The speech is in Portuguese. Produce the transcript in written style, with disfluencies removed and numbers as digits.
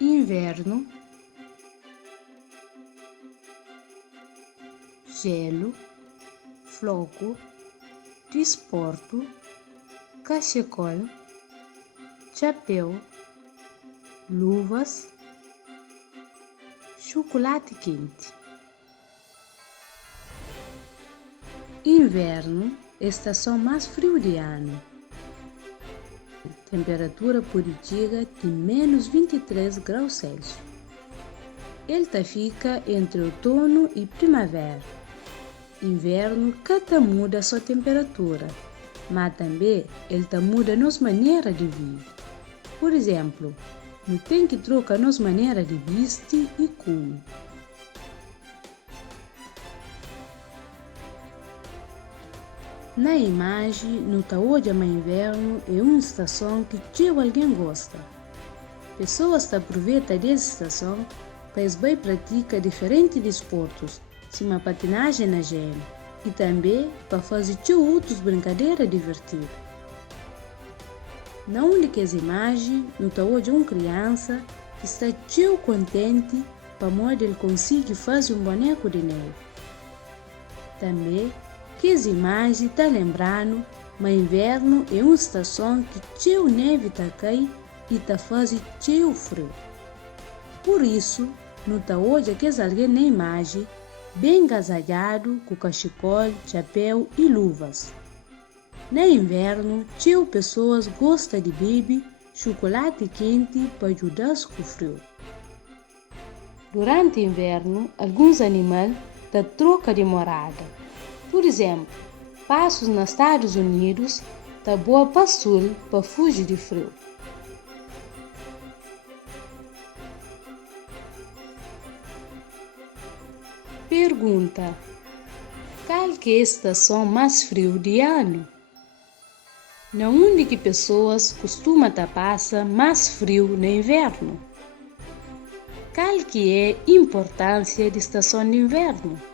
inverno, gelo, floco, desporto, cachecol, chapéu, luvas, chocolate quente. Inverno, estação mais frio de ano. Temperatura positiva de menos 23 graus Celsius. Ele fica entre outono e primavera. Inverno cada muda sua temperatura, mas também ele muda nossa maneira de viver. Por exemplo, não tem que trocar nossa maneira de vestir e comer. Na imagem, no hoje mas inverno é uma estação que alguém gosta. Pessoas aproveitam dessa estação para praticar diferentes desportos, como patinagem na gelo, e também para fazer outras brincadeiras divertidas. Na única imagem, no hoje uma criança que está contente para modo ele conseguir fazer um boneco de neve. Também que essa imagem está lembrando, mas inverno é uma estação que neve cai e faz frio. Por isso, não hoje que alguém na imagem bem agasalhado com cachecol, chapéu e luvas. No inverno, pessoas gostam de beber chocolate quente para ajudar com o frio. Durante o inverno, alguns animais trocam de morada. Por exemplo, passos nos Estados Unidos voam para o sul para fugir de frio. Pergunta: qual que é a estação mais frio de ano? Na onde que pessoas costumam passar mais frio no inverno? Qual que é a importância da estação de inverno?